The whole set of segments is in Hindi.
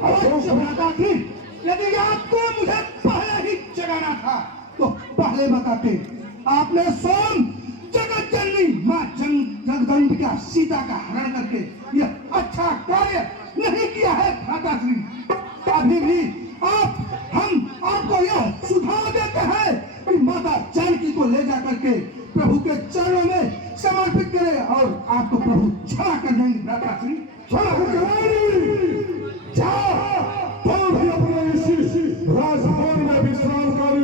अवश्य भ्राता थी, यदि आपको मुझे पहले ही जगाना था तो पहले बताते। आपने स्वयं जगत जननी मां जगदम्बिका सीता का हरण करके यह अच्छा कार्य नहीं किया है भ्राता श्री। अभी भी हम आपको यह सुझाव देते हैं कि माता जानकी को ले जा करके प्रभु के चरणों में समर्पित करें और आपको प्रभु क्षमा कर देंगे भ्राता श्री। तो भी अपने इसी राजभवन में विश्राम कर,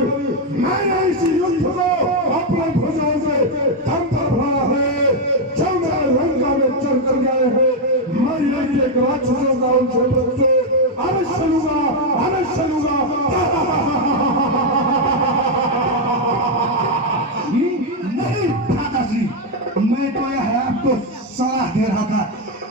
मैंने इसी युद्ध को अपने भुजाओं से थम पर भरा है। जब मैं लंका में चढ़ कर गए हैं, मैं एक राक्षसों का उनसे बच्चे अवश्य लूंगा, अवश्य लूंगा। नहीं भ्राता श्री, मैं तो यह आपको सलाह दे रहा था,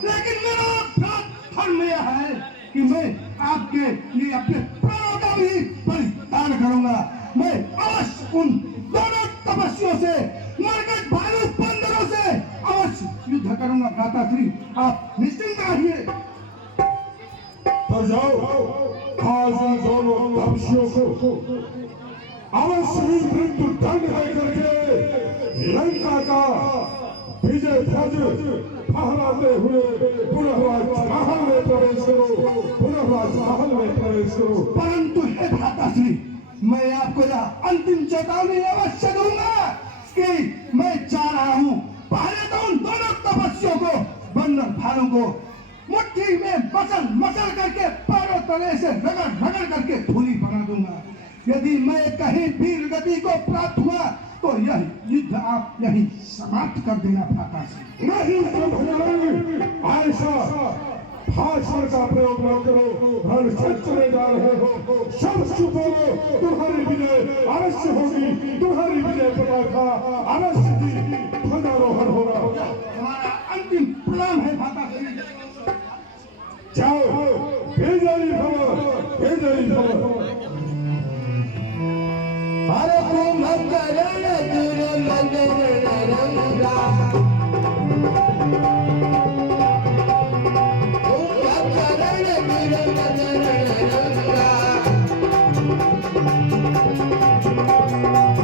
लेकिन मेरा धर्म यह है कि मैं आपके लिए अपने प्राणों का भी बलिदान करूंगा। मैं अवश्य उन दोनों तपस्वियों से, मरकट भालू बंदरों से अवश्य युद्ध करूंगा भ्राता श्री, आप निश्चिंत रहिए। तो जाओ, आज उन दोनों तपस्वियों को अवश्य ही मृत्यु दंड है करके लंका का विजय ध्वज फहराते हुए पुनः राजमहल में प्रवेश करो, पुनः राजमहल में प्रवेश करो। परंतु हे भ्राता श्री, मैं आपको यह अंतिम चेतावनी अवश्य दूंगा कि मैं जा रहा हूँ। पहले तो उन दोनों तपस्वियों को, बंदर भालू को मुट्ठी में मसल करके पैरों तले से रगड़ करके धूली बना दूंगा। यदि मैं कहीं वीर गति को प्राप्त हुआ तो यह युद्ध आप यही समाप्त कर देना भ्राता श्री। नहीं, ऐसा भाषण का प्रयोग न करो। रणक्षेत्र में जा रहे हो, सब चुप हो। तुम्हारी विजय अवश्य होगी, तुम्हारी विजय पताका अवश्य ही ध्वजारोहण होगा। हमारा अंतिम प्रणाम है भ्राता श्री। जाओ, विजयी भव, विजयी भव। हरे कुंभकर्ण दुर्मदन रंगा, कुंभकर्ण दुर्मदन रंगा,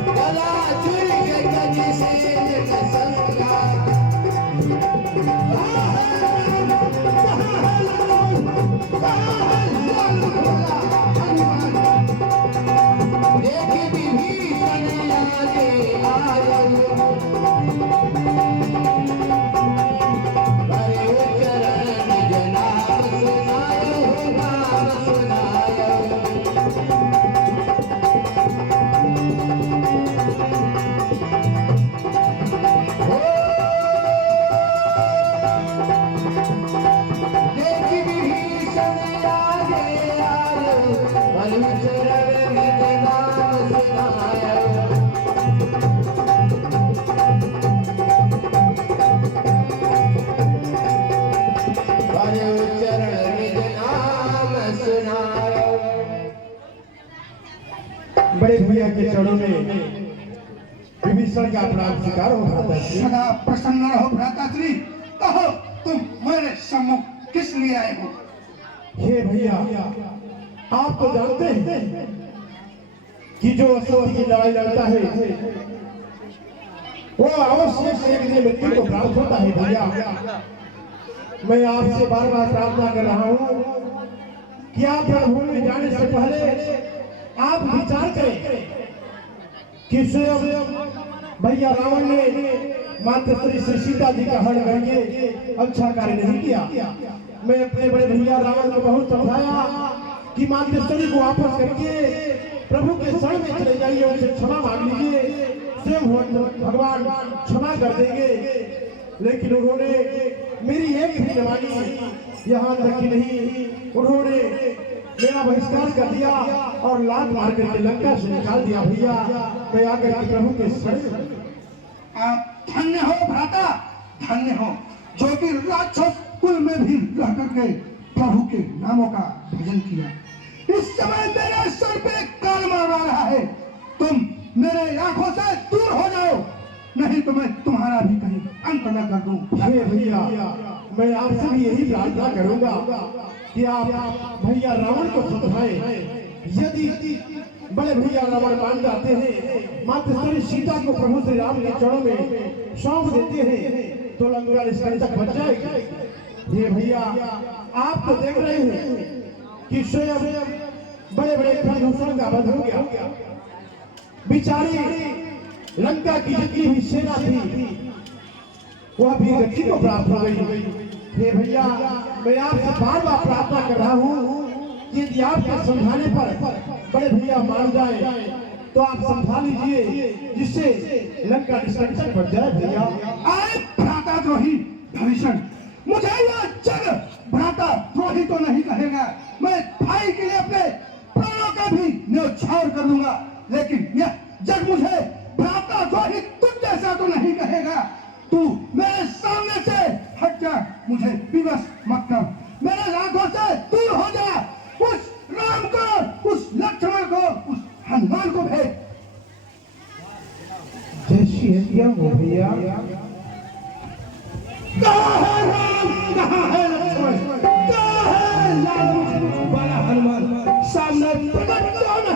गला चुरी के गज से संगा। बड़े भैया के चरणों में विभीषण का अपराध स्वीकार हो रहा था। सदा प्रसन्न रहो भ्राता श्री। कहो तुम मेरे सम्मुख किस लिए आए हो? हे भैया, आप तो जानते हैं कि जो असत्य की लड़ाई लड़ता है वो अवश्य से एक दिन मृत्यु को प्राप्त होता है। भैया, मैं आपसे बार बार प्रार्थना कर रहा हूँ कि आप रणभूमि में जाने से पहले आप विचार करें कि स्वयं भैया रावण ने मात्र श्री सीता जी का हरण करके अच्छा कार्य नहीं किया। मैं अपने बड़े भैया रावण को बहुत समझाया कि मातेश्वरी को वापस करके प्रभु के शरण में चले जाइए, उनसे क्षमा मांग लीजिए, स्वयं भगवान क्षमा कर देंगे। लेकिन उन्होंने मेरी एक भी न मानी, यहाँ तक कि नहीं, उन्होंने मेरा बहिष्कार कर दिया और लात मार करके लंका से निकाल दिया। भैया, मैं आकर के प्रभु के शरण। आप धन्य हो भ्राता, धन्य हो, जो कि राक्षस कुल में भी रह करके प्रभु के नामों का भजन किया। इस समय मेरे सर पे कान मार रहा है, तुम मेरे आंखों से दूर हो जाओ, नहीं तो मैं तुम्हारा भी कहीं अंत न कर दूं। भैया, मैं आपसे भी यही प्रार्थना करूंगा कि आप भैया रावण को समझाएं। यदि बड़े भैया रावण मान जाते हैं, माता श्री सीता को प्रभु श्री राम के चरणों में सौंप देते हैं, तो लंका निष्कंटक बच जाएगी। ये भैया आप तो देख रहे हैं कि स्वयं बड़े बड़े खरदूषण का वध हो गया। बिचारी लंका की जितनी भी सेना थी वह भी गति को प्राप्त हो गई। हे भैया मैं आपसे बार बार प्रार्थना कर रहा हूँ कि यदि आपके समझाने पर बड़े भैया मान जाए तो आप समझा लीजिए, जिससे लंका निष्कंटक बच जाए। भैया आए भ्राता द्रोही भीषण, मुझे यह जग भ्राता द्रोही तो नहीं कहेगा। मैं भाई के लिए अपने प्राणों का भी न्यौछावर कर दूंगा, लेकिन यह जग मुझे भ्राता द्रोही तुझ जैसा तो नहीं कहेगा। तू मेरे सामने से हट जा, मुझे विवश मत कर, मेरे आंखों से दूर हो जा। उस राम को, उस लक्ष्मण को, उस हनुमान को भेज। जैसी है वो भैया। कहाँ है राम, कहाँ है लक्ष्मण, कहाँ है लाल वाला हनुमान? सामने प्रकट कौन